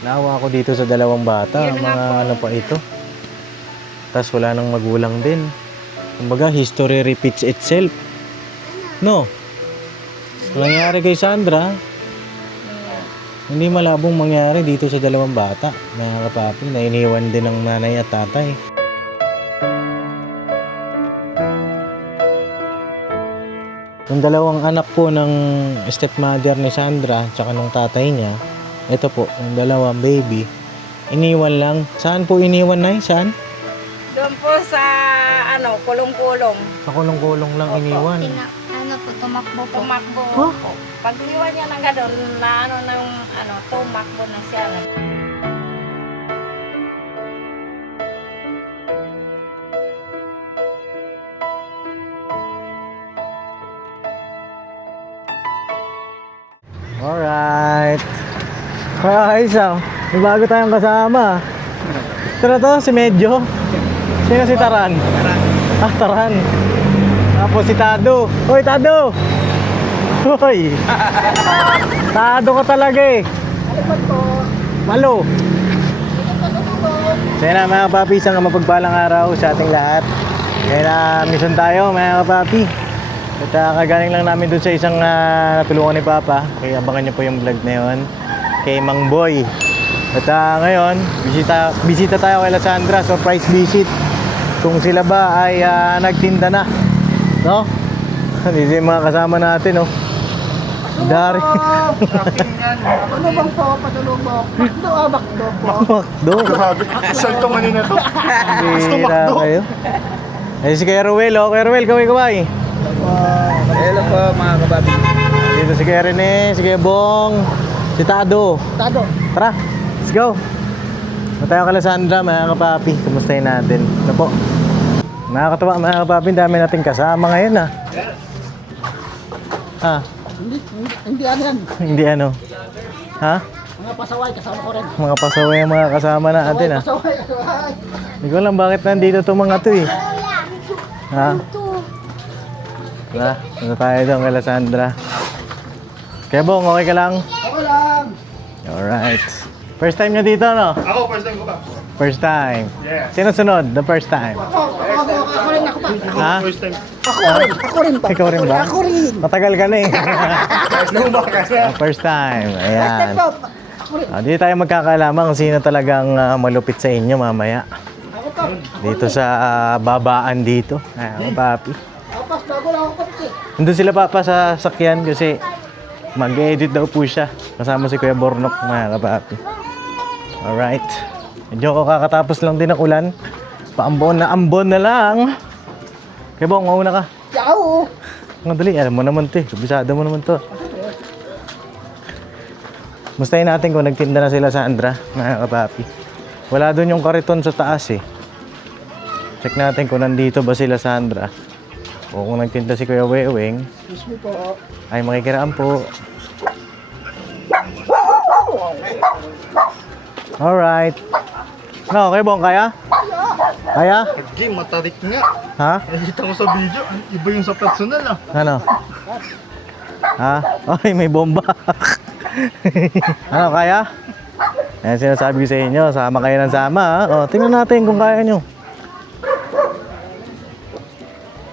Naawa ako dito sa dalawang bata, mga ano pa ito. Tapos wala nang magulang din. Kumbaga, history repeats itself. No? Nangyari kay Sandra, hindi malabong mangyari dito sa dalawang bata, mga kapapi, na iniwan din ng nanay at tatay. Yung dalawang anak po ng stepmother ni Sandra tsaka ng tatay niya, ito po, yung dalawang baby, iniwan lang. Saan po iniwan, Nay? Saan? Doon po sa, kulong-kulong. Sa kulong-kulong lang iniwan. Tumakbo po. Tumakbo. Huh? Pag iwan niya ng gano'n, tumakbo na siya. Alright. Ayos ah. May bago tayong kasama. Ito na to, si Medyo. Sino si Taran? Ah, Taran. Tapos si Tado. Hoy, Tado! Hoy! Tado ka talaga eh. Malo. Kaya na mga papi, isang mapagpalang araw sa ating lahat. Kaya na mission tayo mga kapapi. At kagaling lang namin dun sa isang natulungan ni Papa. Kaya abangan nyo po yung vlog na yun. Kay Mang Boy. At ngayon, bisita tayo kay Sandra. Surprise visit. Kung sila ba ay nagtinda na. No? Hindi yung mga kasama natin, no? Dari. Ano bang po, patulong mo? Makdo, makdo po. Makdo. Grabe, salto manina to. Gusto Bira makdo. kayo. Ay, si Kuya Ruel, oh. Kuya Ruel, kaway-kaway. Hello po mga kababi. Dito si Kuya Rene, si Kuya Bong, si Tado. Tado. Tara, let's go. Matayo ka Sandra, mga kapapi. Kumustahin natin? Ano po? Nakakatawa mga kapapi, dami natin kasama ngayon ah. Yes. Ha? Hindi ano yan. Hindi ano? Ha? Mga pasaway, kasama ko rin. Mga pasaway ang mga kasama natin ah. Pasaway, pasaway. Hindi ko alam bakit nandito itong mga to eh. Ha? Wala, ano tayo doon kay Sandra. Kaya Bong, okay ka lang? Ako lang. Alright. First time nyo dito, no? Ako, first time ko ba? First time. Yes. Sino sunod? The first time. Ako rin, ako pa. Ha? First time. Ako rin pa. Ikaw rin ba? Ako rin. Matagal ka na eh. Lumba ka na. First time. First time Ayan. po. Ako rin. Dito tayo magkakalaman kung sino talagang malupit sa inyo mamaya. Ako pa. Dito sa babaan dito. Ayan, papi. Ako pa, bago lang ako pa. Nandun sila papa sa sakyan kasi mag-edit daw po siya. Kasama si Kuya Bornok, mga kapapi. Alright. Medyo ko kakatapos lang din ng ulan. Paambon na lang. Kaya Bong, mauna ka. Yaw! Ang dali, alam mo naman to eh. Kabisado mo naman to. Mustahin natin kung nagtinda na sila sa Sandra, mga kapapi. Wala doon yung kariton sa taas eh. Check natin kung nandito ba sila sa Sandra. O kung nagtinda si Kuya Weweng, Excuse me po. ay makikiraan po. Alright. No, okay Bong, kaya? Kaya? Game, matarik nga. Ha? Nakikita ko sa video, iba yung sa personal ah. Ano? Ha? Ay, may bomba. Ano, kaya? Ayan sinasabi ko sa inyo, sama kayo ng sama ha. O, tingnan natin kung kaya nyo.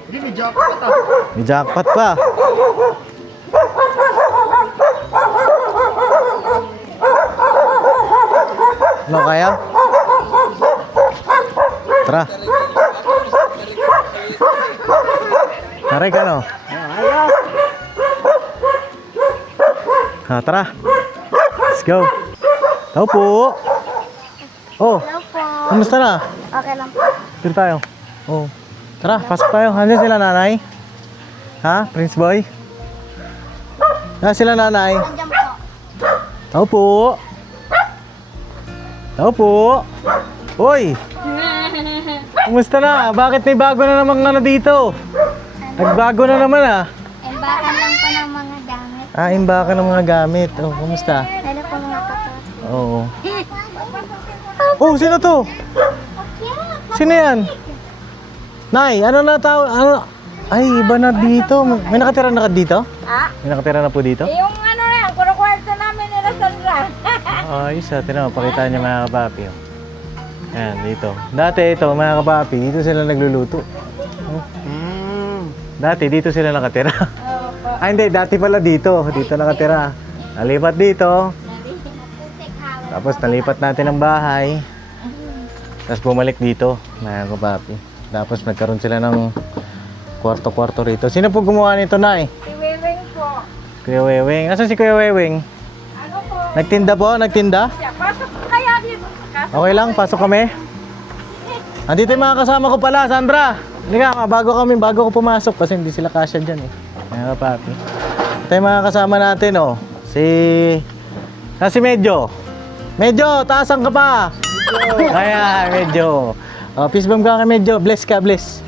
Hindi, may jackpot ah. May jackpot pa. Ano, kaya? Tara. Taray ka no? Ha, tara. Let's go. Tao po. Oh, Hello po. kamusta na? Okay lang po. Dito tayo. Oh. Tara, pasok tayo. Nandiyan sila nanay? Ha? Prince Boy? Nandiyan sila nanay? Nandiyan po. Tao po. Tao po. Hoy! Kumusta na? Bakit may bago na namang ano dito? Nagbago na naman ah. Embakan lang po ng mga gamit. Ah, imbakan ng mga gamit. Oh, kumusta? Hello po mga kapatid. Oo. Oh, sino to? Sino yan? Nay, ano na tao? Ano? Ay, iba na dito. May nakatira na dito? Ah? May nakatira na po dito? Yung yan, kwarto namin nila Sandra. Ayos ah. Tignan mo, pakita niya mga kapapi. Oh. Ayan, dito. Dati ito, mga kapapi, dito sila nagluluto. Oh. Dati dito sila nakatira. Ah, hindi. Dati pala dito. Dito nakatira. Nalipat dito. Tapos nalipat natin ang bahay. Tapos bumalik dito, mga kapapi. Tapos nagkaroon sila ng kwarto-kwarto rito. Sino po gumawa nito, Nay? Si Weweng po. Kuya Weweng. Asan si Kuya Weweng? Ano po? Nagtinda po? Nagtinda? Siya, pasok kaya dito. Okay lang, pasok kami. Andito yung mga kasama ko pala, Sandra. Halika, bago ko pumasok kasi hindi sila kasya dyan eh. Mga kapapi. Ito yung mga kasama natin oh. Si Medyo. Medyo, taasan ka pa. Kaya, Medyo. Oh, peace bomb ka kay Medyo. Bless ka, bless.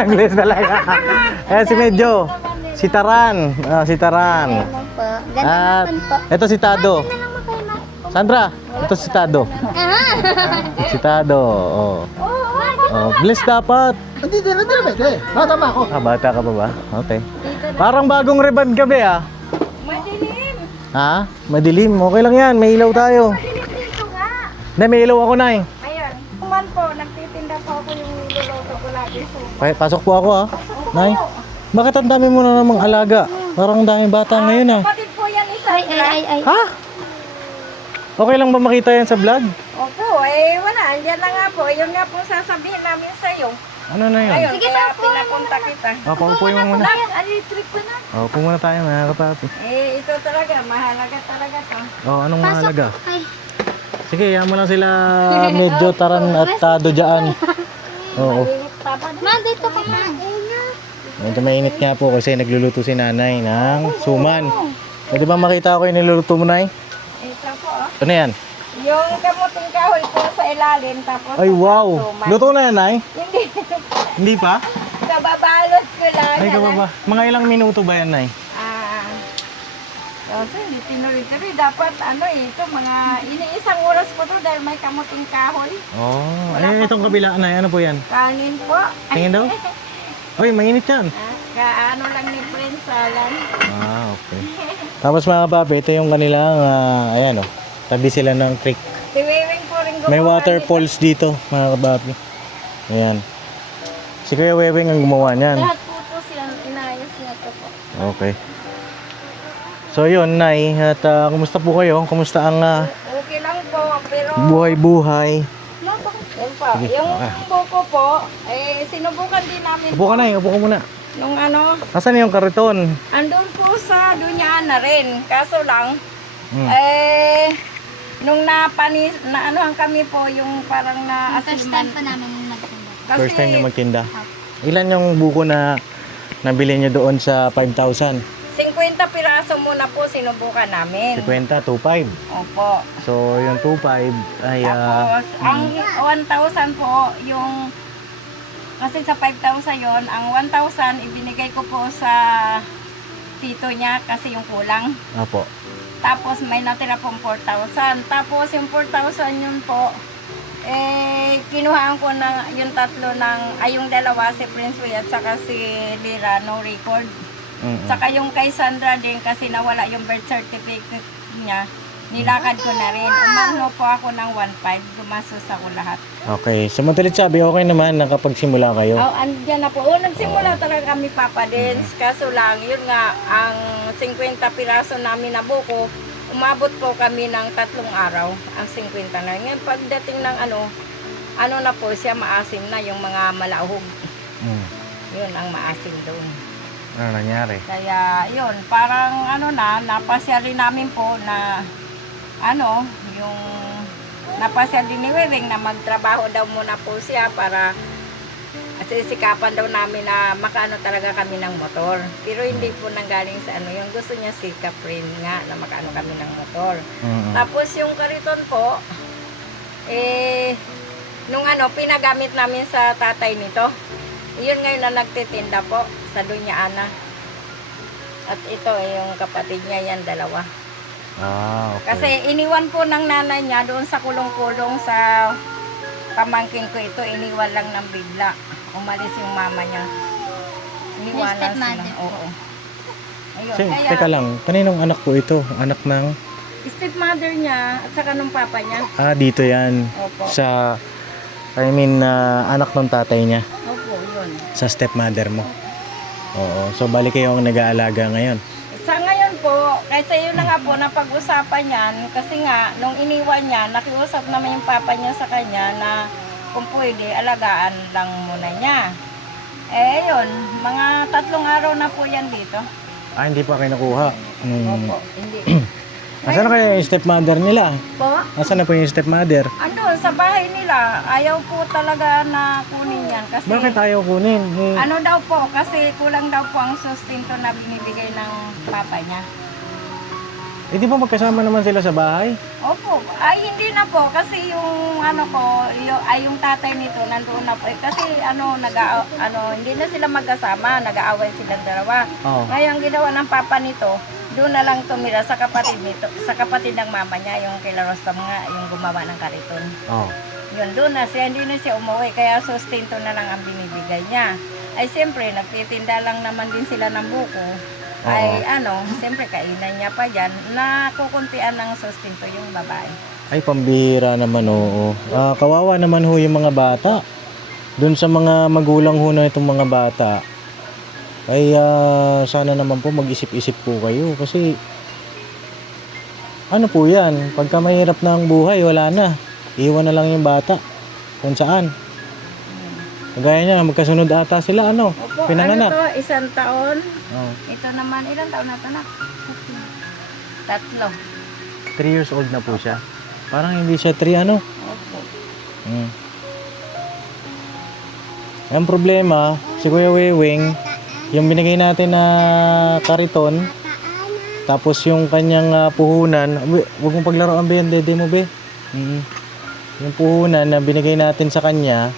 Nag-bless talaga. Ayan si Medyo. Si Taran. Si Taran. Ano po? Ganun At naman po. ito si Tado. Sandra, ito si Tado. Si Tado. Oh. Oh, bless dapat. Hindi na pwede. Bata pa ako. Ah, bata ka pa ba? Okay. Parang bagong reband ka ba ah? Madilim. Ha? Madilim. Okay lang yan. May ilaw tayo. Madilim dito nga. Hindi, may ilaw ako na eh. Ayun. Kuman po, nagtitinda po ako yung niluluto ko lagi po. Pasok po ako ah. Nay, bakit ang dami mo na namang alaga? Parang ang daming bata ngayon ah. Kapatid po yan isa. Ay. Ha? Okay lang ba makita yan sa vlog? Opo, wala. Andiyan na nga po. Yun nga po sasabihin namin sa'yo. Ano na yun? Ayun, kaya pinapunta kita. Paupuin mo muna. Trip ko na. Upo muna tayo mga kapapi. Ito talaga. Mahalaga talaga to. Oh, anong mahalaga? Ay, Sige, yan mo lang sila Medyo, Taran at Tado dyan. Oo. ma, dito ka ma. Medyo mainit nga po kasi nagluluto si nanay ng suman. Pwede ba makita ko yung niluluto mo, Nay? Ito po, oh. Ano yan? Yung kamuting kahoy po sa ilalim, tapos Ay, wow! suman. Luto na yan, Nay? Hindi. Hindi pa? Kababalot ko lang. Ay, kababa. Mga ilang minuto ba yan, Nay? Kasi hindi tinuloy-tuloy. Dapat ito, mga iniisang oras po to dahil may kamuting kahoy. Oh, itong kabila, Nay. Ano po yan? Kanin po. Tingin daw? Uy, mainit yan. Kaano lang ni Prince Alan. Ah, okay. Tapos mga kapapi, ito yung kanilang, ayan o. Tabi sila ng creek. Si Weweng po rin gumawa. May waterfalls dito, mga kapapi. Ayan. Si Kuya Weweng ang gumawa niyan. Lahat po to sila, inayos niya to po. Okay. So yun, Nay. At kumusta po kayo? Kumusta ang Okay lang po, pero buhay-buhay? yun po. Yung buko po, sinubukan din namin Upo ka, Nay. Upo ka muna. nung Asan yung kariton? andun po sa Dunyaan na rin. Kaso lang, Hmm. nung naanohan kami po, yung parang First naasiman. time pa namin nagtinda. Kasi, First time na magtinda. Ilan yung buko na nabili niyo doon sa 5,000? 50 piraso muna po sinubukan namin. 50, 2,500. Opo. So yung 2,500 ay Tapos, ang 1,000 po, yung, kasi sa 5,000 yon, ang 1,000 ibinigay ko po sa tito niya kasi yung kulang. apo. Tapos may natira pong 4,000. Tapos yung 4,000 yun po, kinuhaan ko na yung tatlo ng, yung dalawa, si Prince Way at saka si Lira, no record. Saka yung kay Sandra din kasi nawala yung birth certificate niya, nilakad ko na rin. Umano po ako ng 1,500, gumastos ako lahat. Okay. So madalit sabi, okay naman nakapagsimula kayo. Andyan na po. Nagsimula talaga kami Papa Dance. Kaso lang, yun nga, ang 50 piraso namin na buko, umabot po kami ng 3 araw, ang 50 na. Ngayon, pagdating ng ano na po siya, maasim na yung mga malahog. Yun ang maasim doon. Ano nangyari? Kaya, yun, parang napasya rin namin po na, yung napasya din ni Weweng na magtrabaho daw muna po siya para sisikapan daw namin na makaano talaga kami ng motor. Pero hindi po nanggaling sa yung gusto niya sikap rin nga na makaano kami ng motor. Tapos yung kariton po, nung pinagamit namin sa tatay nito, yun ngayon na nagtitinda po sa Dunya Ana. At ito yung kapatid niya yan, dalawa. Ah, okay. Kasi iniwan po ng nanay niya doon sa kulong-kulong sa pamangkin ko ito, iniwan lang ng bigla. Umalis yung mama niya. Iniwanan sila. stepmother. Oo. Ayun, Teka lang, kaninong anak po ito? Anak ng Stepmother niya at saka nung papa niya. Ah, dito yan. Opo. Sa, anak ng tatay niya. Opo, yun. Sa stepmother mo. Oo. So, bali kayo ang nag-aalaga ngayon. Sa ngayon po, kasi yun na nga po, napag-usapan yan, kasi nga, nung iniwan niya, nakiusap naman yung papa niya sa kanya na kung pwede, alagaan lang muna niya. Eh, yun, mga 3 araw na po yan dito. Ah, hindi pa kayo nakuha. Opo, hindi. Asan na kayo yung stepmother nila? Po, Asan na po yung stepmother? andun, sa bahay nila, ayaw po talaga na kunin yan. Kasi, Bakit ayaw kunin? Eh, ano daw po, kasi kulang daw po ang sustento na binibigay ng papa niya. di ba magkasama naman sila sa bahay? Opo. Ay, hindi na po. Kasi yung ano ko, yung tatay nito, nandoon na po. Eh, kasi hindi na sila magkasama. Nag-aaway silang dalawa. Oo. Ngayon, ginawa ng papa nito, doon na lang tumira sa kapatid nito, sa kapatid ng mama niya, yung kila Rostam nga, yung gumawa ng kariton. Oo. Yun, doon na siya, hindi na siya umuwi. Kaya sustento na lang ang binibigay niya. Ay, siyempre, nagtitinda lang naman din sila ng buko. Ay, siyempre, kainan niya pa dyan, nakukuntian ng sustento yung babae. Ay, pambihira naman, oo. Kawawa naman ho yung mga bata. Doon sa mga magulang ho na itong mga bata, ay sana naman po mag-isip-isip po kayo. Kasi, ano po yan, pagka mahirap na ang buhay, wala na. Iwan na lang yung bata kung saan. Kagaya niya, magkasunod ata sila, Opo, pinanganak. ano to, 1 taon. Oh, Ito naman, ilang taon na ito na? 3. 3 years old na po siya. Parang hindi siya 3, Opo. Ang problema, si Kuya Wewing, yung binigay natin na kariton, tapos yung kanyang puhunan, huwag mong paglaro ang yan, dede mo, be. Yung puhunan na binigay natin sa kanya,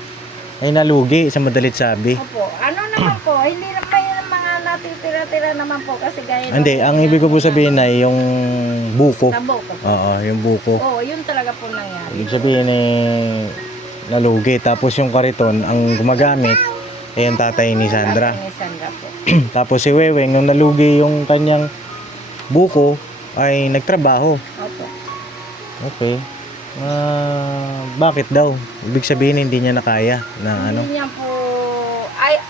ay nalugi sa madalit sabi. Opo. Ano naman po, hindi na may mga natitira-tira naman po kasi gaya nung- Hindi, ang ibig ko po sabihin ay yung buko. Tabo ko. Oo, yung buko. Oo, yun talaga po nangyari. Ibig sabihin nalugi. Tapos yung kariton, ang gumagamit, ay ang tatay ni Sandra. Ni Sandra po. Tapos si Weweng, nung nalugi yung kanyang buko, ay nagtrabaho. Opo. Okay. Bakit daw? Ibig sabihin hindi niya nakaya na Hindi niya po,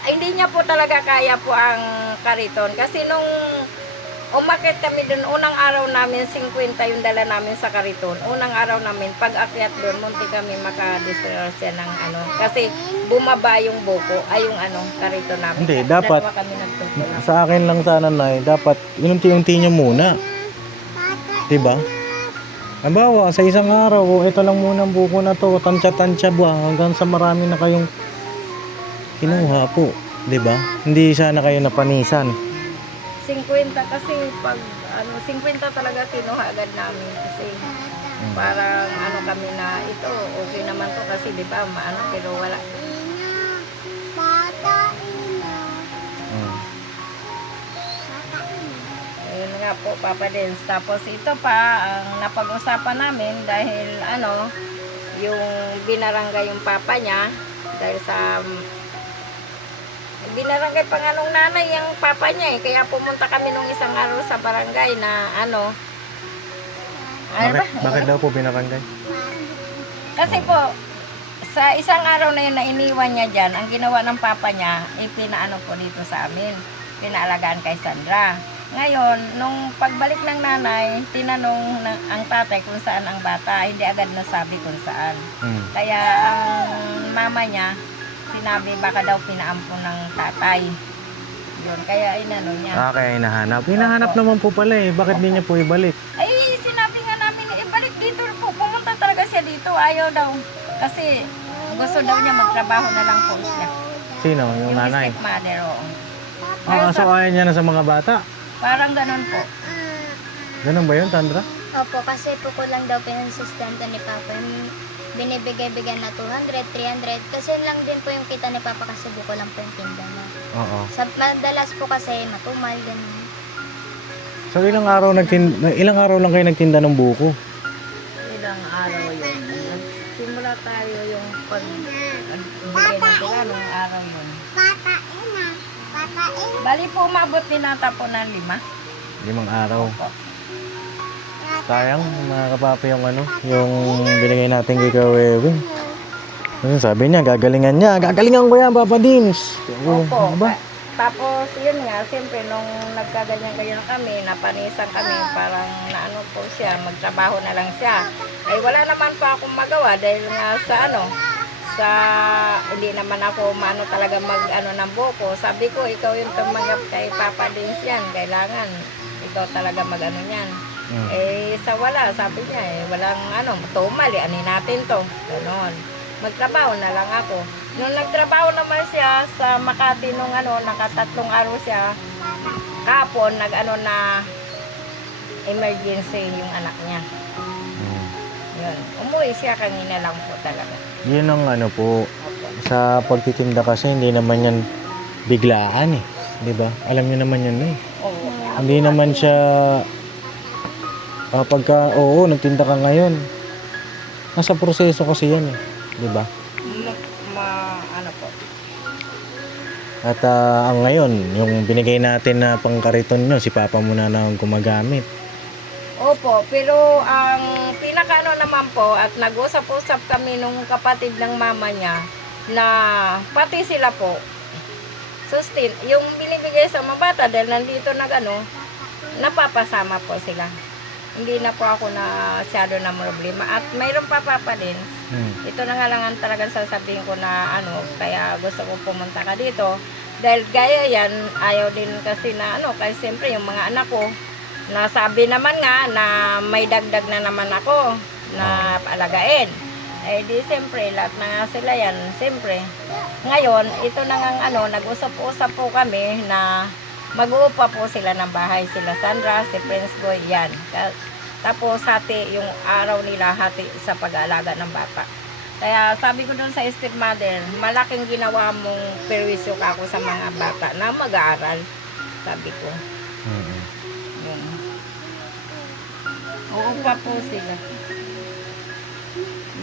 hindi niya po talaga kaya po ang kariton. Kasi nung umakit kami dun, unang araw namin, 50 yung dala namin sa kariton. Unang araw namin, pag akyat dun, munti kami makadisgrasya ng Kasi bumaba yung buko, ay yung kariton namin. Hindi, Kasi dapat- dalawa kami nagtutulak. Sa akin lang sana na dapat inunti-unti niyo muna. 'Di ba? Halimbawa, sa isang araw, ito lang muna ang buko na to, tansya-tansya ba, hanggang sa marami na kayong kinuha po. 'Di ba? Hindi sana kayo napanisan. 50 kasi pag 50 talaga kinuha agad namin kasi parang kami na ito okay naman to kasi di ba pero wala. Ayun nga po, Papa Dens. Tapos ito pa ang napag-usapan namin dahil yung binarangay yung papa niya dahil sa binarangay pa nga nung nanay yung papa niya kaya pumunta kami nung isang araw sa barangay na Bakit daw po binarangay? kasi po sa isang araw na yun na iniwan niya dyan, ang ginawa ng papa niya ipinaano po dito sa amin, pinaalagaan kay Sandra. Ngayon, nung pagbalik ng nanay, tinanong ang tatay kung saan ang bata, hindi agad nasabi kung saan. Kaya ang mama niya sinabi baka daw pinaampon ng tatay. Yun, kaya inano niya. Kaya hinahanap. Hinahanap naman po pala eh. Bakit di niya po ibalik? Ay, sinabi nga namin, ibalik dito po. Pumunta talaga siya dito. Ayaw daw. Kasi gusto daw niya magtrabaho na lang po siya. Sino? Yung nanay? Stepmother, oo. So ayaw niya na sa mga bata? Parang ganun po. Ganun ba yun, Sandra? Opo, kasi po kulang daw pinasustento ni Papa. Yung binibigay-bigay na 200, 300. Kasi lang din po yung kita ni Papa kasi buko lang po yung tinda niya. Oo. Madalas po kasi matumal, ganun. So ilang araw lang kayo nagtinda ng buko? Ilang araw yun. Nagsimula tayo yung pagbigay ng tira nung araw yun. Bali po, umabot din nata po ng 5. 5 araw. Opo. Sayang, mga kapapi, yung ano, yung binigay natin kay Kawewing. Ano sabi niya, gagalingan niya. Gagalingan ko yan, Papa Dins. Opo. Ba? Tapos, yun nga, siyempre, nung nagkaganyan-ganyan kami, napanisan kami, parang naano po siya, magtrabaho na lang siya. Ay, wala naman pa akong magawa dahil nga hindi naman ako maano talaga mag-ano ng buko. Sabi ko, ikaw yung tumanggap kay Papa Dins yan, kailangan ikaw talaga mag-ano yan. Eh, wala, sabi niya walang mali, anin natin to, ganon. Magtrabaho na lang ako. Nung nagtrabaho naman siya sa Makati nung nakatatlong araw siya, kapon, na emergency yung anak niya. Yun. Umuwi siya kanina lang po talaga. Yun ang po, sa pagtitinda kasi hindi naman yan biglaan eh. Di ba? Alam niyo naman yun eh. Oo. Hindi naman siya nagtinda ka ngayon. Nasa proseso kasi yan eh. Di ba? Po. At ang ngayon, yung binigay natin na pangkariton nyo, si Papa muna na ang gumagamit. Opo, pero ang naman po at nag-usap-usap kami nung kapatid ng mama niya na pati sila po yung binibigay sa mga bata dahil nandito napapasama po sila. Hindi na po ako na masyado na problema at mayroon pa Papa din. Ito na nga lang ang talagang sasabihin ko na kaya gusto ko pumunta ka dito dahil gaya yan ayaw din kasi na kasi siyempre yung mga anak ko nasabi naman nga na may dagdag na naman ako na palagain. Eh di siyempre lahat na nga sila yan. Siyempre ngayon ito na nga nag-usap-usap po kami na mag-uupa po sila ng bahay, sila Sandra, si Prince Boy, yan. Tapos hati yung araw nila, hati sa pag-aalaga ng bata. Kaya sabi ko doon sa stepmother, malaking ginawa mong perwisyo ka ako sa mga bata na mag-aaral, sabi ko. Yun. Uupa po sila.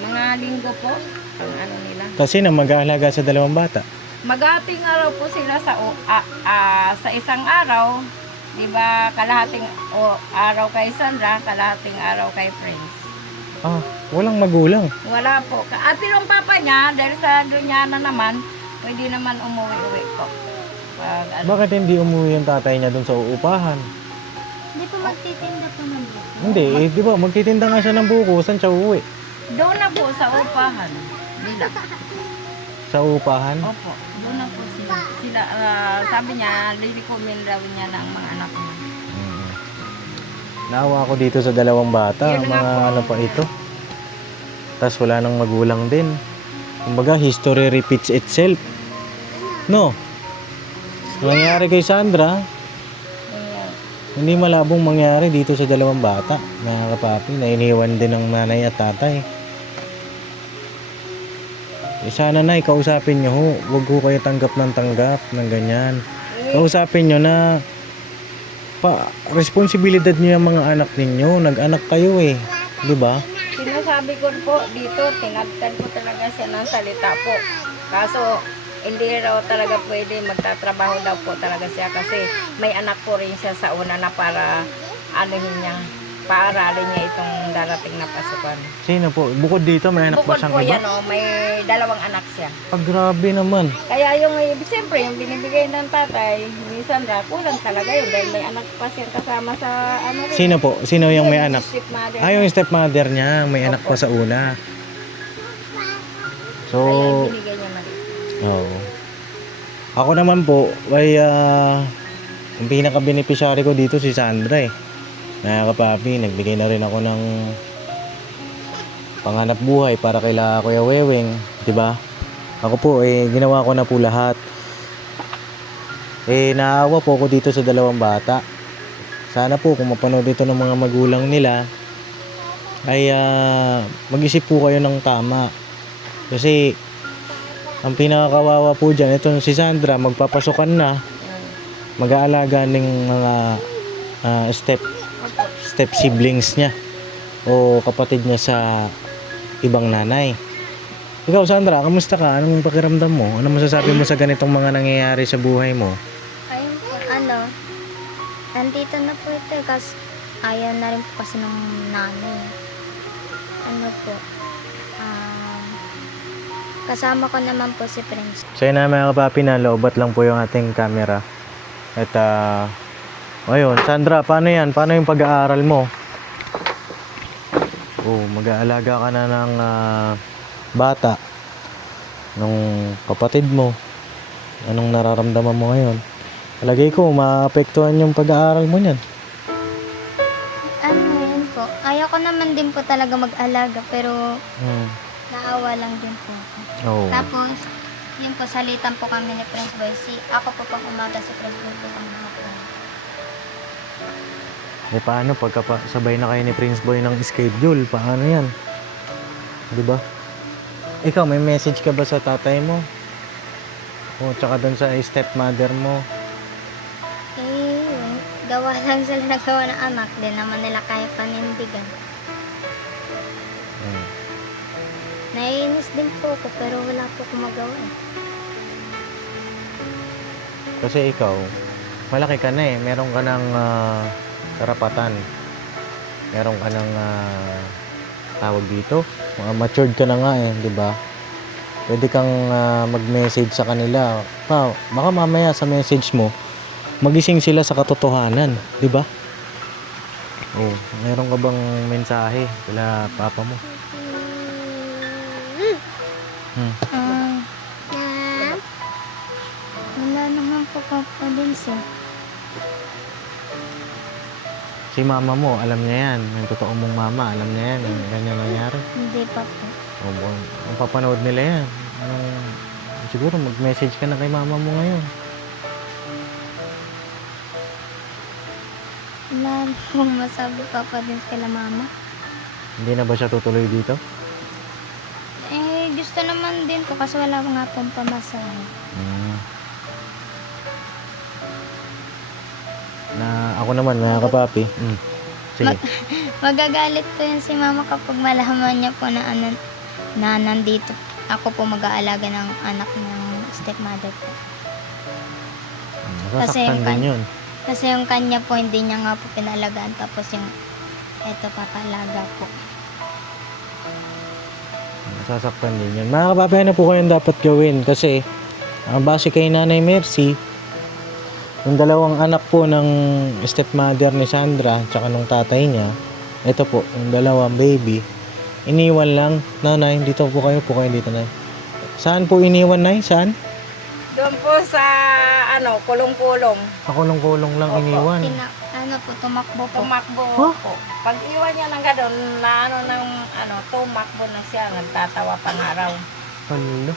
Mga linggo po, ang nila. Kasi na mag-aalaga sa dalawang bata. Magating araw po sila sa isang araw, di ba, kalahating araw kay Sandra, kalahating araw kay Prince. Walang magulang. Wala po. Pero ang papa niya, dahil sa Dunyana naman, pwede naman umuwi-uwi po. Bakit hindi umuwi yung tatay niya doon sa uupahan? Hindi po magtitinda po ng buko. Hindi, di ba, magtitinda nga siya ng buko, saan siya uuwi? Doon na po sa upahan nila. Sa upahan? Opo, doon na po sila. Sabi niya, lilikumin daw niya ng mga anak niya. Naawa ako dito sa dalawang bata, Yun nga mga po. pa ito. Tapos wala nang magulang din. Kumbaga, history repeats itself. No? Nangyari kay Sandra, hindi malabong mangyari dito sa dalawang bata, mga kapapi, na iniwan din ng nanay at tatay. Sana na, kausapin nyo ho. Huwag ho kayo tanggap ng ganyan. Kausapin nyo na responsibilidad nyo yung mga anak ninyo. Nag-anak kayo eh. Di ba? Sinasabi ko po dito, tinagtan ko talaga siya ng salita po. Kaso, hindi raw talaga pwede, magtatrabaho daw po talaga siya kasi may anak po rin siya sa una na para paaralin niya itong darating na pasukan. Sino po? Bukod dito, may anak pa Bukod siyang po iba? yan may dalawang anak siya. Grabe naman. Kaya siyempre yung binibigay ng tatay, minsan kulang talaga yun dahil may anak pa siya kasama sa rin. Sino po? Sino yung may anak? Stepmother. Yung stepmother niya, may anak pa sa una. So, Kaya binigay niya man. oo. Ako naman po, ang pinaka-beneficiary ko dito si Sandra eh. Kapapi, nagbigay na rin ako ng panganap buhay para kay Kuya Weweng, 'di ba? Ako po ginawa ko na po lahat. Naawa po ako dito sa dalawang bata. Sana po kung mapanood dito ng mga magulang nila ay mag-isip po kayo ng tama. Kasi ang pinakakawawa po diyan, ito si Sandra, magpapasukan na. Mag-aalaga ng mga step siblings niya o kapatid niya sa ibang nanay. Ikaw Sandra, kamusta ka? Anong pakiramdam mo? Ano masasabi mo sa ganitong mga nangyayari sa buhay mo? Ayun po, nandito na po ito. Kasi ayaw na rin po kasi ng nanay. Ano po, kasama ko naman po si Prince. So yun na mga kapapi, na loobat lang po yung ating camera. At ayun, Sandra, paano yan? Paano yung pag-aaral mo? Oh, mag-aalaga ka na ng bata, nung kapatid mo. Anong nararamdaman mo ngayon? Palagay ko, maapektuhan yung pag-aaral mo niyan. Ano yun po, ayaw ko naman din po talaga mag-alaga, pero Hmm. naawa lang din po ako. Oh. Tapos, yun po, salitan po kami ni Prince Boy. Ako po pang umaga, si Prince Boy po pang hapon. Paano pagka sabay na kayo ni Prince Boy ng schedule? Paano yan? Di ba? Ikaw, may message ka ba sa tatay mo? O tsaka doon sa stepmother mo? Yun, gawa lang sila na gawa ng anak. Di naman nila kaya panindigan. Hmm. Naiinis din po ako, pero wala po akong magawa eh. Kasi ikaw, malaki ka na eh. Meron ka ng karapatan. Meron ka ng tawag dito. Matured ka na nga eh, di ba? Pwede kang mag-message sa kanila. Baka mamaya sa message mo, magising sila sa katotohanan, di ba? Oh, meron ka bang mensahe kila papa mo? Wala naman po Papa Dins eh. Si mama mo, alam niya yan. Yung totoo mong mama, alam niya yan. Yung ganyan nangyari. Hindi pa po. Ang papanood nila yan. Siguro mag-message ka na kay mama mo ngayon. Wala pong masabi Papa Dins kala Mama. Hindi na ba siya tutuloy dito? Gusto naman din po kasi wala nga pong pamasahe. Na ako naman, mga kapapi. Sige. Magagalit po yun si Mama kapag malaman niya po na, na nandito ako po mag-aalaga ng anak ng stepmother po. Nasasaktan din yun. Kasi yung kanya po hindi niya nga po pinalagaan, tapos yung eto papalaga po. Nasasaktan din yun. Mga kapapi, ano po kayong dapat gawin? Kasi base kay Nanay Mercy, yung dalawang anak po ng stepmother ni Sandra tsaka nung tatay niya, ito po, yung dalawang baby, iniwan lang. Nanay, dito po kayo dito, Nay. Saan po iniwan, Nay? Saan? Doon po sa kulong-kulong. Sa kulong-kulong lang iniwan. Tumakbo po. Tumakbo Huh? po. Pag iwan niya ng gano'n, na tumakbo na siya, nagtatawa pang araw. Hello.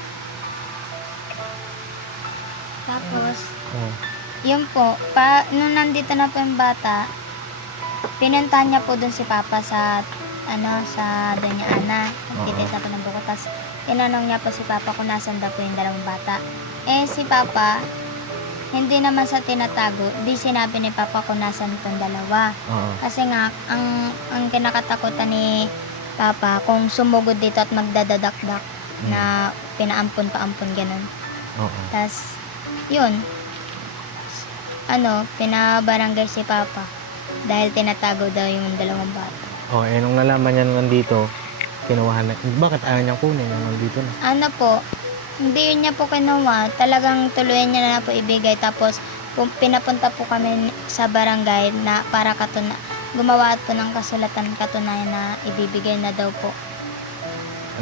Tapos, Oh. yun po, nung nandito na po yung bata, pinuntahan niya po dun si Papa sa Doña Ana. Nagtitisa po ng buko. Tapos, tinanong niya po si Papa kung nasan daw po yung dalawang bata. Si Papa, hindi naman sa tinatago, di sinabi ni Papa kung nasan itong dalawa. Oo. Kasi nga, ang kinakatakutan ni Papa, kung sumugod dito at magdadadakdak na pinaampon-paampon ganun. Oo. Tapos, yun, pinabarangay si Papa dahil tinatago daw yung dalawang bata. Nung nalaman niya nandito, kinuha na. Bakit ayaw niyang kunin yung nandito na? Hindi niya po kinuha. Talagang tuluyan niya na po ibigay. Tapos, pinapunta po kami sa barangay na para gumawa po ng kasulatan katunayan na ibibigay na daw po.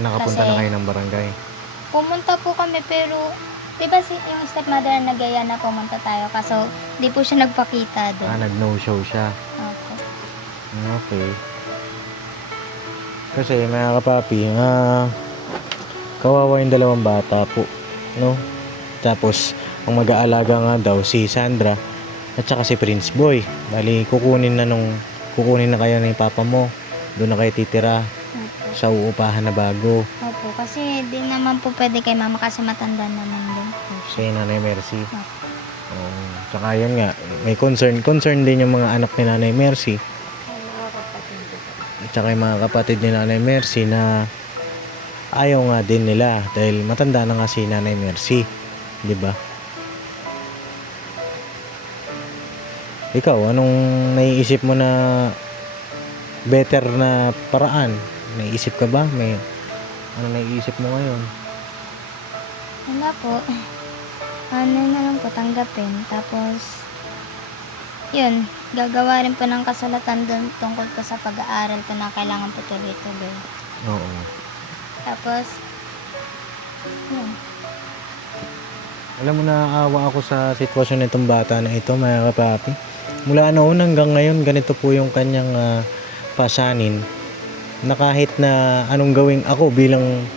Nakapunta Kasi- na kayo ng barangay. Pumunta po kami pero, di ba yung stepmother nagaya na pumunta tayo. Kaso, di po siya nagpakita doon. Nag-no-show siya. Opo. Okay. Kasi mga kapapi, kawawa yung dalawang bata po, no? Tapos, ang mag-aalaga nga daw si Sandra at saka si Prince Boy. Bali, kukunin na kayo ni Papa mo. Doon na kayo titira Opo. sa uupahan na bago. Opo. Kasi di naman po pwede kay Mama kasi matanda naman din po siya. Si Nanay Mercy. Opo. Tsaka yun nga, may concern din yung mga anak ni Nanay Mercy. At saka yung mga kapatid ni Nanay Mercy na ayaw nga din nila dahil matanda na nga si Nanay Mercy, di ba? Ikaw, anong naiisip mo na better na paraan? Naisip ka ba? May ano naiisip mo ngayon? Wala po. Ano na lang po, tanggapin. Tapos, yun, gagawa rin po ng kasulatan doon tungkol po sa pag-aaral po na kailangan po tuloy-tuloy. Oo. Tapos, yun. Alam mo, naaawa ako sa sitwasyon nitong bata na ito, mga kapapi. Mula noon hanggang ngayon, ganito po yung kanyang pasanin. Na kahit na anong gawing ako bilang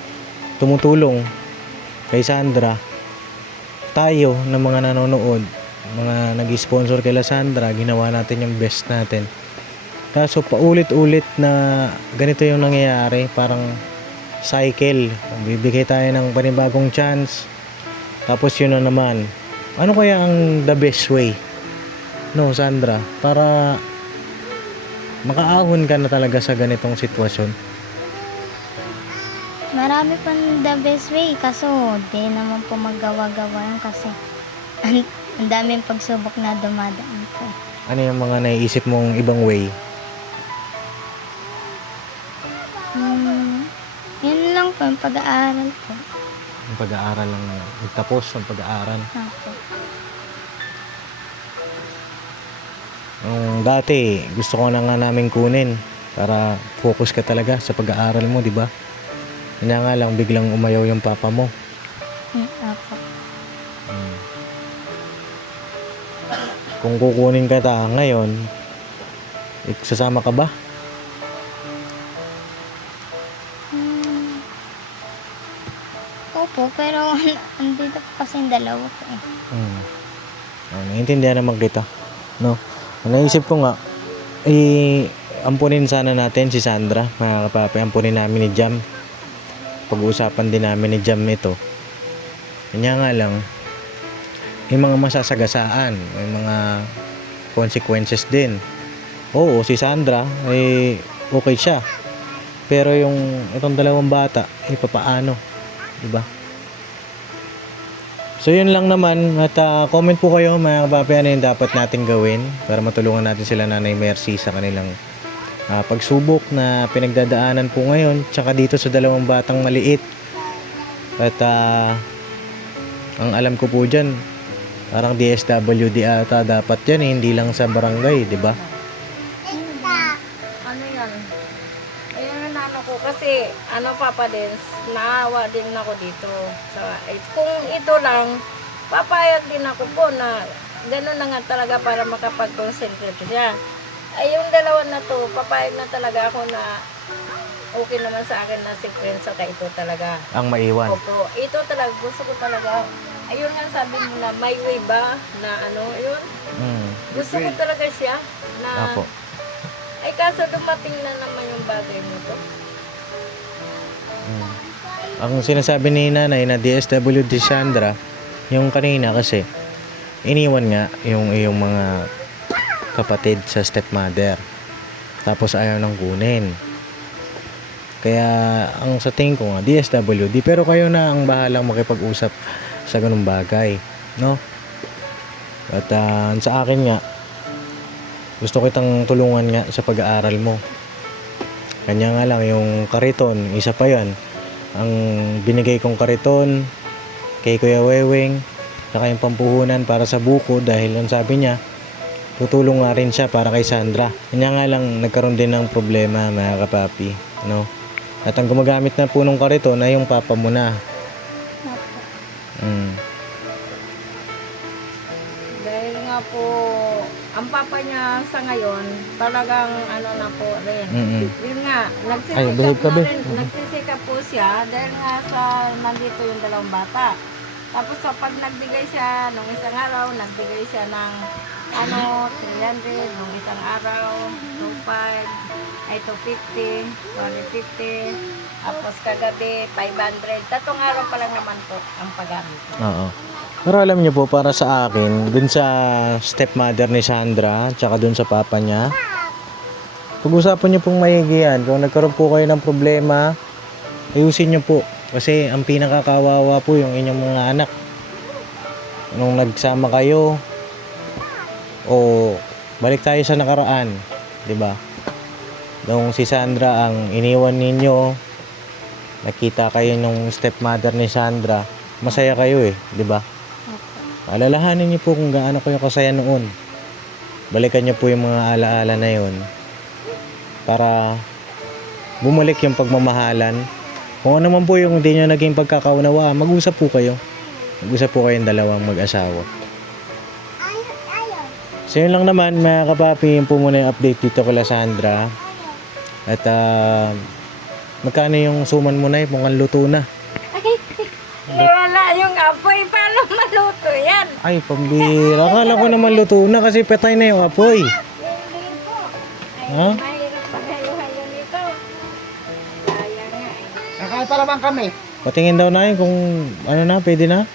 tumutulong kay Sandra, tayo na mga nanonood, mga nag-sponsor kay Sandra, ginawa natin yung best natin. Kaso paulit-ulit na ganito yung nangyayari, parang cycle. Bibigay tayo ng panibagong chance, tapos yun na naman. Ano kaya ang the best way? No, Sandra, para makaahon ka na talaga sa ganitong sitwasyon. Marami pang the best way, kaso di naman po magawa-gawa yun kasi ang daming pagsubok na dumadaan po. Ano yung mga naiisip mong ibang way? Yun lang po, yung pag-aaral po. Yung pag-aaral lang, magtapos ng pag-aaral. Apo. Dati, gusto ko na nga namin kunin para focus ka talaga sa pag-aaral mo, di ba? Kanya nga lang, biglang umayaw yung papa mo. Apo. Kung kukunin ka ta ngayon, sasama ka ba? Opo, pero andito po kasi yung dalawa po eh. Naiintindihan naman kita. No? Naisip ko nga, ampunin sana natin si Sandra, mga kapapi. Ampunin namin ni Jam. Pag-uusapan din namin ni Jam ito. Kanya nga lang, may mga masasagasaan, may mga consequences din. Oo, si Sandra, okay siya. Pero yung itong dalawang bata, papaano? Diba? So yun lang naman, at comment po kayo mga kapapi, ano yung dapat natin gawin para matulungan natin sila Nanay Mercy sa kanilang pagsubok na pinagdadaanan po ngayon, tsaka dito sa dalawang batang maliit. At ang alam ko po dyan, parang DSWD ata dapat yan, hindi lang sa barangay, di ba? Ano yan? Ayun na ano ko kasi Papa Dens, naawa din ako dito. So, kung ito lang, papayag din ako po na gano'n na nga talaga para makapag-concentrate siya. Ay yung dalawa na to, papayag na talaga ako na okay naman sa akin na si Prince at ito talaga. Ang maiwan. Opo, ito talaga, gusto ko talaga. Ayun nga sabi mo na may way ba na yun? Gusto ko talaga siya na Apo. ay kaso dumating na naman yung bagay nito. Ang sinasabi ni Nanay na DSWD Sandra, yung kanina kasi, iniwan nga yung iyong mga kapatid sa stepmother. Tapos ayaw nang kunin. Kaya ang sa tingin ko nga, DSWD. Pero kayo na ang bahalang makipag-usap sa ganung bagay. No? At sa akin nga, gusto kitang tulungan nga sa pag-aaral mo. Kanya nga lang, yung kariton, isa pa yan. Ang binigay kong kariton kay Kuya Weweng, saka yung pampuhunan para sa buko dahil ang sabi niya, tutulong nga rin siya para kay Sandra. Kanya nga lang, nagkaroon din ng problema mga kapapi. No? At ang gumagamit na po ng kariton ay yung papa mo na. Dahil nga po, ang papa niya sa ngayon, talagang na po rin. Yun nga, nagsisikap po siya dahil nga sa nandito yung dalawang bata. Tapos pag nagbigay siya nung isang araw, nagbigay siya ng 300, nung isang araw, 250, ay 250, 150, tapos kagabi, 500. Tatlong araw pa lang naman po ang paggamit. Oo. Pero alam niyo po, para sa akin, dun sa stepmother ni Sandra, tsaka dun sa papa niya, pag-usapan niyo pong maigi yan. Kung nagkaroon po kayo ng problema, ayusin niyo po. Kasi ang pinakakawawa po yung inyong mga anak. Nung nagsama kayo, o balik tayo sa nakaraan, 'di ba? nung si Sandra ang iniwan ninyo, nakita kayo nung stepmother ni Sandra, masaya kayo eh, di ba? Opo. Alalahanin niyo po kung gaano kayo kasaya noon. Balikan niyo po yung mga alaala na yun para bumalik yung pagmamahalan. Kung ano man po yung hindi nyo naging pagkakaunawa, mag-usap po kayo. Mag-usap po kayong dalawang mag-asawa. So yun lang naman mga kapapi, yun po muna yung update dito kay Sandra. At magkano yung suman mo na eh, mukhang luto na. Wala yung apoy. Paano maluto yan? Ay, pambira. Akala ko naman luto na kasi patay na yung apoy. Hindi po. Ay, Ha? mahirap paghayo-hayo nito. Kaya nga eh. Kakain pa naman kami. Patingin daw na yun kung ano na, pwede na.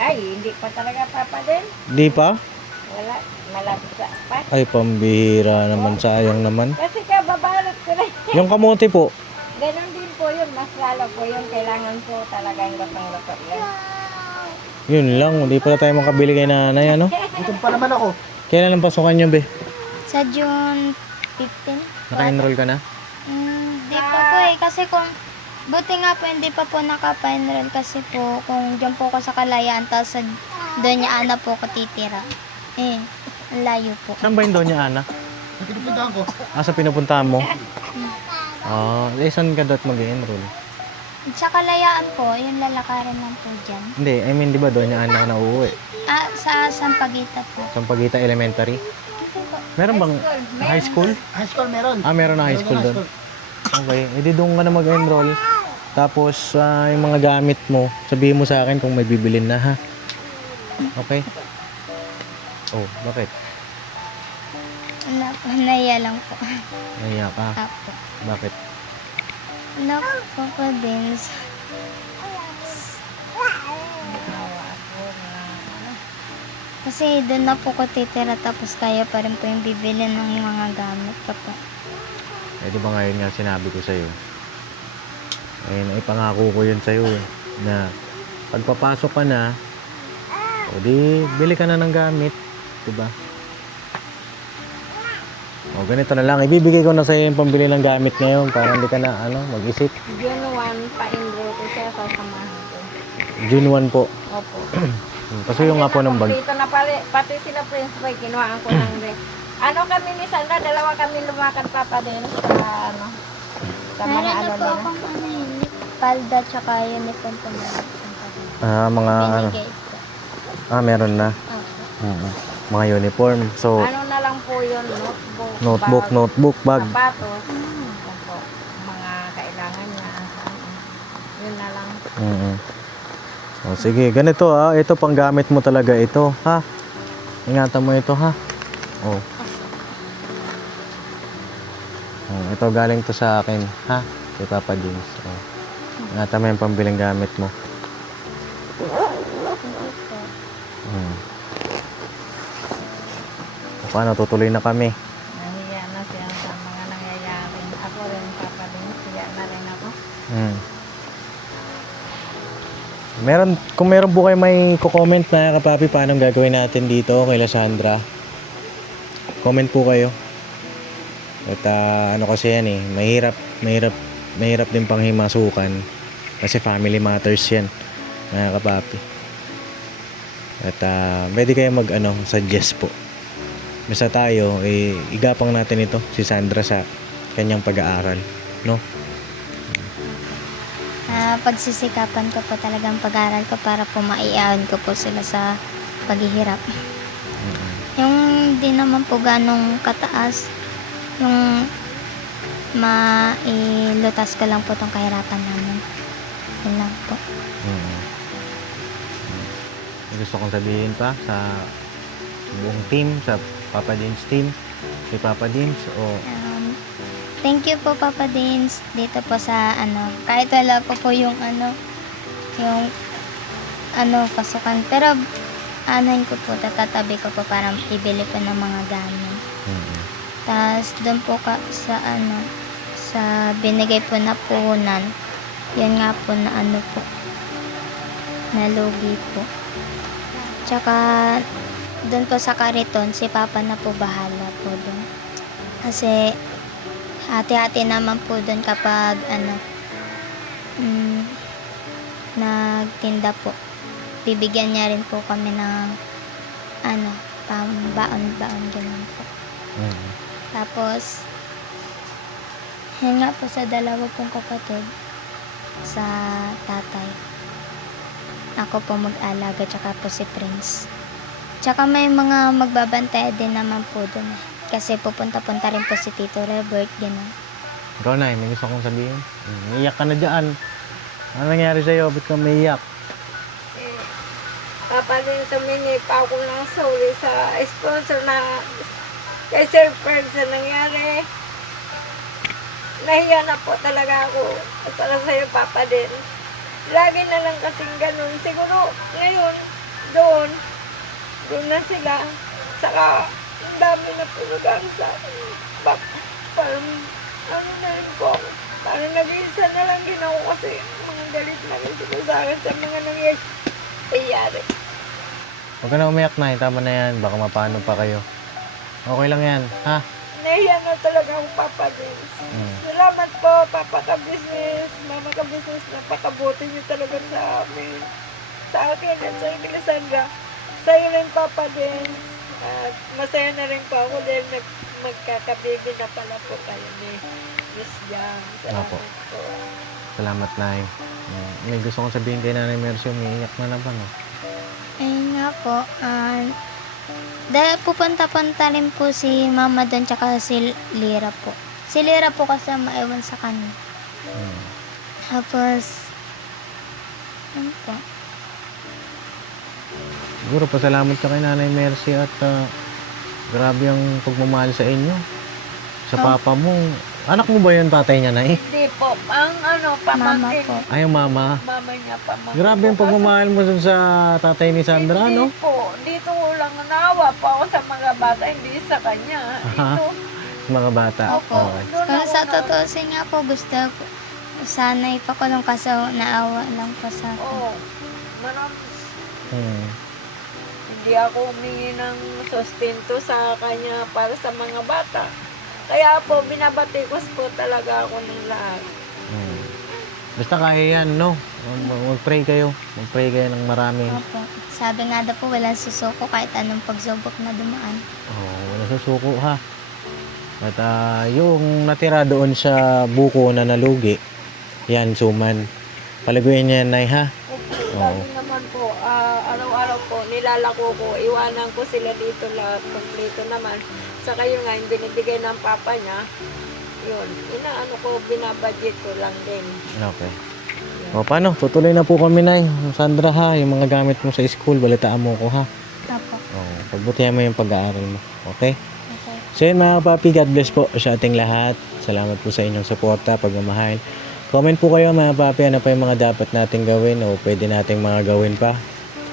Ay, hindi pa talaga papa din. Di pa? Wala, malapsa pa. Ay, pambira naman. Sayang naman. Kasi kababalot ko na. Yung kamote po. Ganon din po yun, mas lalo po yun. Kailangan po talagang lutong-luto yun. Yun lang, hindi pala tayo makabili kay nanay, ano? Ito pa naman ako. Kailan ang pasukan nyo, be? Sa June 15? Naka-enroll ka na? Hindi pa po eh. Kasi kung, buti nga po hindi pa po nakapa-enroll kasi po, kung dyan po ako sa Kalayaan, tapos sa Doña Ana po ako titira. Eh, ang layo po. Saan ba yung Doña Ana? Pinupuntahan ko. Sa pinupuntahan mo? Saan ka dapat mag-enroll? Sa Kalayaan po, yung lalakarin lang po dyan. Hindi, I mean, di ba Doña Ana na uuwi? Sa Sampaguita po. Sampaguita Elementary? Meron bang high school? High school meron. Meron na high school doon. Okay, edi doon ka na mag-enroll. Tapos, yung mga gamit mo, sabihin mo sa akin kung may bibilin na, ha? Okay? Oh, bakit? Wala po, naiya lang po. Naiya ka? Apo. Bakit? Wala po po din. Kasi doon na po ko titira tapos kaya pa rin po yung bibili ng mga gamit ko po. Eh, di ba ngayon nga sinabi ko sa'yo? Ayun, ipangako ko yun sa'yo eh, na pagpapasok ka na, o di, bili ka na ng gamit, di ba? O, ganito na lang, ibibigay ko na sa'yo yung pambili ng gamit ngayon para hindi ka na, mag-isip. June 1, pa-enroll ko siya sa samahan ko. June 1 po. Opo. Pasuyo nga po ng bag. Dito na pati sila Prince Boy, kinuhaan ko ng ano kami ni Sandra, dalawa kami lumakad papa din sa sa mga Meron na po nila. akong palda tsaka uniform po na. Mga Binigay po. meron na. Opo. Mga uniform. So, Ano na lang po yun, notebook, bag. sapatos, opo, mga kailangan niya. Yun na lang. O, sige, ganito ito pang gamit mo talaga ito, ha? Ingatan mo ito, ha? Oh. Ito galing to sa akin, ha? Kay Papa James. Oh. Ingatan mo yung pambiling gamit mo. Paano, tutuloy na kami. Nahiya na siya sa mga nangyayari. Ako rin, papa din, siya na rin ako. Kung meron po kayo may comment na kapapi, paano gagawin natin dito kay Sandra? Comment po kayo. At ano kasi yan eh, mahirap din panghimasukan kasi family matters yan, mga kapapi. At pwede kayo suggest po. Basta tayo, igapang natin ito, si Sandra sa kanyang pag-aaral, no? Pagsisikapan ko po talagang pag-aaral ko para po maiahon ko po sila sa paghihirap. Yung di naman po ganong kataas, yung mailutas ko lang po tong kahirapan namin. Yun lang po. Gusto kong sabihin pa sa buong team, sa Papa James team, si Papa James, Thank you po Papa Dins dito po sa kahit wala po yung pasukan, pero ko po, tatatabi ko po para ibili po ng mga gamit. Tapos doon po sa binigay po na puhunan, yun nga po na po, nalugi po. Tsaka doon po sa kariton, si Papa na po bahala po doon. Kasi hati-hati naman po doon kapag nagtinda po. Bibigyan niya rin po kami ng baon-baon ganun po. Tapos, yun nga po sa dalawa pong kapatid, sa tatay. Ako po mag-alaga, tsaka po si Prince. Tsaka may mga magbabantay din naman po doon. Kasi pupunta-punta rin po si Tito Robert, gano'n. Ikaw na, may gusto kong sabihin. Iyak ka na dyan. Ano nangyari sa'yo? Ba't ka may iyak? Papalit tumingin pa ako ng sorry sa sponsor na kay Sir Ferd sa nangyari. Nahiya na po talaga ako. At saka sa'yo, Papa din. Lagi na lang kasing ganun. Siguro ngayon, doon na sila. Saka, ang dami na po nagaan sa akin. Parang, ano na rin po ako. Parang nag-iisa na lang din ako kasi mga galit na rin sila sa akin sa mga nangyayari. Huwag ka na umiyak na. Tama na yan. Baka mapano pa kayo. Okay lang yan. Ha? Nahiya na talaga ang Papa Dins. Salamat po, Papa Ka-Business, Mama Ka-Business, napakabuti niyo talaga sa amin. Sa akin at sa Sandra. Sa'yo rin, Papa Dins. At masaya na rin po ako dahil magkakabibi na pala po kayo ni Miss Jam. Salamat Opo. po. Salamat, Nay. May gusto kong sabihin kay Nanay Mercy. Umiiyak na naman. Ayun nga po, dahil pupunta-punta rin po si Mama doon, tsaka si Lira po. Si Lira po kasi maiwan sa kanya. Tapos, ano po? Siguro, pasalamat ka kay Nanay Mercy at grabe ang pagmamahal sa inyo. Sa papa mo. Anak mo ba yun, tatay niya, Nay? Hindi po, ang Mama pamangkin. po. Ay, ang mama. Mama niya, pamangkin. Grabe ang pagmamahal mo dun sa tatay ni Sandra, Hindi no? po, dito ko lang naawa po ako sa mga bata, hindi sa kanya. Aha. Ito, Mga bata. opo, Okay. doon Kung ako sa na- totoosin nga po, gusto ko sana ipakulong kaso naawa lang po sa akin. Oo, marami. Hindi ako humingi ng sustento sa kanya para sa mga bata. Kaya po, binabati ko po talaga ako ng lahat. Basta kaya yan, no? Mag-pray kayo. Mag-pray kayo ng marami. Opo. Sabi nga daw po, walang susuko kahit anong pagsubok na dumaan. Wala susuko, ha? At yung natira doon sa buko na nalugi, yan, suman. Palaguin niya, Nay, ha? Lagi naman po, araw-araw po, nilalako ko, iwanan ko sila dito lahat, kompleto naman. Sa kayo nga, yung binibigay ng papa niya, yun, inaano ko, binabudget ko lang din. Okay. O, paano? Tutuloy na po kami, Nay. Sandra, ha? Yung mga gamit mo sa school, balitaan mo ko, ha? Opo. Pagbutihan mo yung pag-aaral mo. Okay? Okay. So yun, mga papi, God bless po sa ating lahat. Salamat po sa inyong suporta, pagmamahal. Comment po kayo, mga papi, ano pa yung mga dapat nating gawin o pwede nating mga gawin pa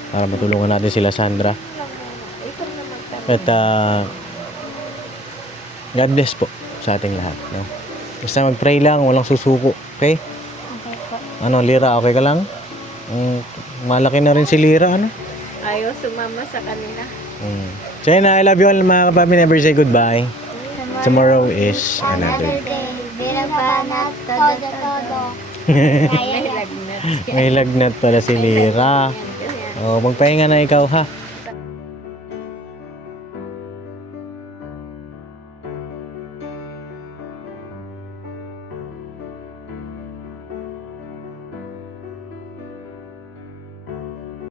para matulungan natin sila Sandra. Ikaw naman tayo. At God bless po sa ating lahat. No? Basta mag-pray lang, walang susuko. Okay? Okay po. Ano, Lira, okay ka lang? Malaki na rin si Lira, ano? Ayaw sumama sa kanila. So yun, I love you all, mga papi. Never say goodbye. Tomorrow is another day. Bilang banat, todo. May lagnat. May lagnat pala si Lira. Yan, ganyan. Magpahinga na ikaw, ha?